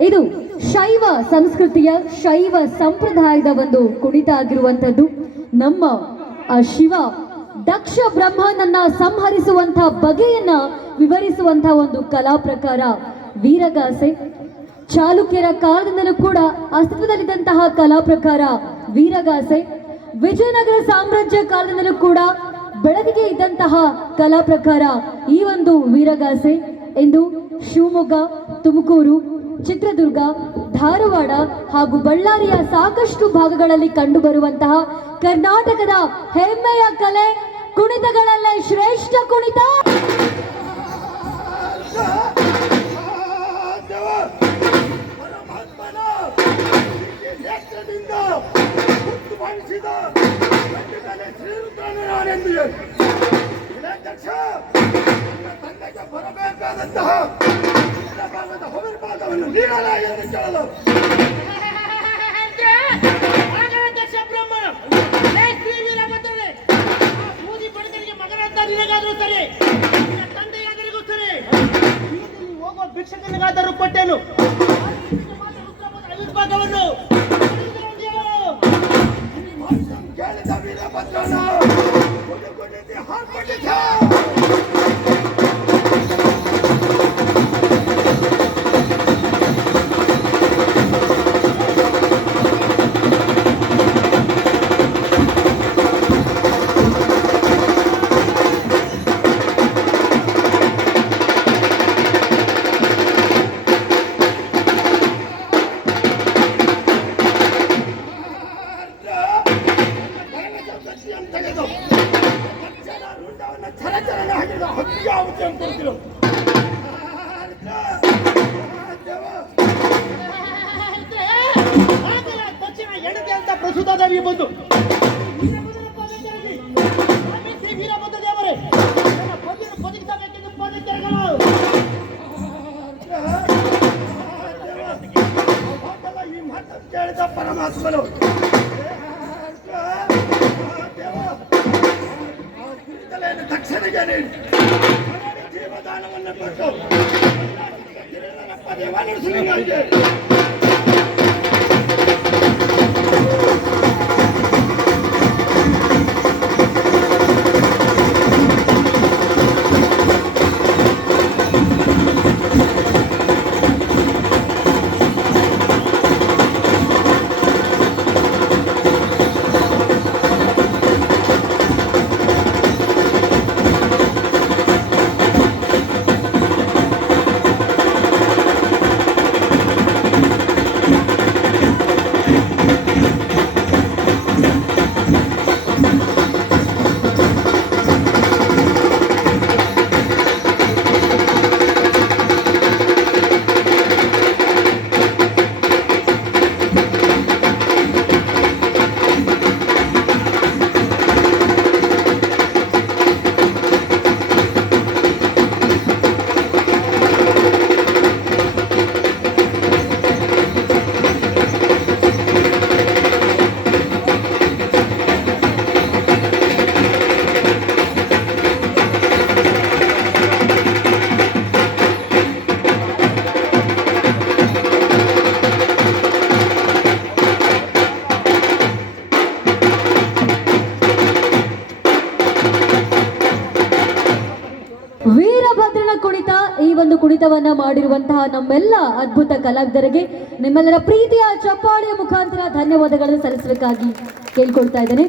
ಇದು ಶೈವ ಸಂಸ್ಕೃತಿಯ ಶೈವ ಸಂಪ್ರದಾಯದ ಒಂದು ಕುಣಿತ ಆಗಿರುವಂಥದ್ದು. ನಮ್ಮ, ಆ, ಶಿವ ದಕ್ಷ ಬ್ರಹ್ಮನನ್ನ ಸಂಹರಿಸುವಂತ ಬಗೆಯನ್ನ ವಿವರಿಸುವಂತಹ ಒಂದು ಕಲಾ ಪ್ರಕಾರ ವೀರಗಾಸೆ. ಚಾಲುಕ್ಯರ ಕಾಲದಿಂದಲೂ ಕೂಡ ಅಸ್ತಿತ್ವದಲ್ಲಿದ್ದಂತಹ ಕಲಾ ಪ್ರಕಾರ ವೀರಗಾಸೆ. ವಿಜಯನಗರ ಸಾಮ್ರಾಜ್ಯ ಕಾಲದಿಂದಲೂ ಕೂಡ ಬೆಳಗಿಗೆ ಇದ್ದಂತಹ ಕಲಾ ಪ್ರಕಾರ ಈ ಒಂದು ವೀರಗಾಸೆ. ಎಂದು ಶಿವಮೊಗ್ಗ, ತುಮಕೂರು ಚಿತ್ರದುರ್ಗ ಧಾರವಾಡ ಹಾಗೂ ಬಳ್ಳಾರಿಯ ಸಾಕಷ್ಟು ಭಾಗಗಳಲ್ಲಿ ಕಂಡುಬರುವಂತಹ ಕರ್ನಾಟಕದ ಹೆಮ್ಮೆಯ ಕಲೆ ಕುಣಿತಗಳಲ್ಲೇ ಶ್ರೇಷ್ಠ ಕುಣಿತ. ಬರಬೇಕಾದಂತಹ ಭಾಗದ ಹೊರಭಾಗವನ್ನು ನೀಡಲ ಎಂದು ಕೇಳಲು ಭಿಕ್ಷಕನಿಗಾದರೂ ಕೊಟ್ಟೆನು. ಅವಿರ್ಭಾಗವನ್ನು ಹಕ್ಕಿಗೆ ಆಹುತಿಯನ್ನು ಕೊಡ್ತಿರು ತಕ್ಷಣ ಹೆಣತೆ ಅಂತ ಪ್ರಸುತ ದೇವಿ ಬಂದು ವೀರಭದ್ರ ದೇವರೇ ಬಂದಿನ ಬದುಕಿಸಬೇಕೆಂದು ಪಾದಕ್ಕೆರಗಲು ಈ ಮಾತನ್ನು ಕೇಳಿದ ಪರಮಾತ್ಮನು ತಕ್ಷಣಕ್ಕೆ ನೀಡಿ ಜೀವದಾನವನ್ನು ಕೊಟ್ಟು ದೇವ ನರಸಿಂಹನಿಗೆ ವೀರಭದ್ರನ ಕುಣಿತವನ್ನ ಮಾಡಿರುವಂತಹ ನಮ್ಮೆಲ್ಲ ಅದ್ಭುತ ಕಲಾವಿದರಿಗೆ ನಿಮ್ಮೆಲ್ಲರ ಪ್ರೀತಿಯ ಚಪ್ಪಾಳೆಯ ಮುಖಾಂತರ ಧನ್ಯವಾದಗಳನ್ನು ಸಲ್ಲಿಸಬೇಕಾಗಿ ಕೇಳ್ಕೊಳ್ತಾ ಇದ್ದೇನೆ.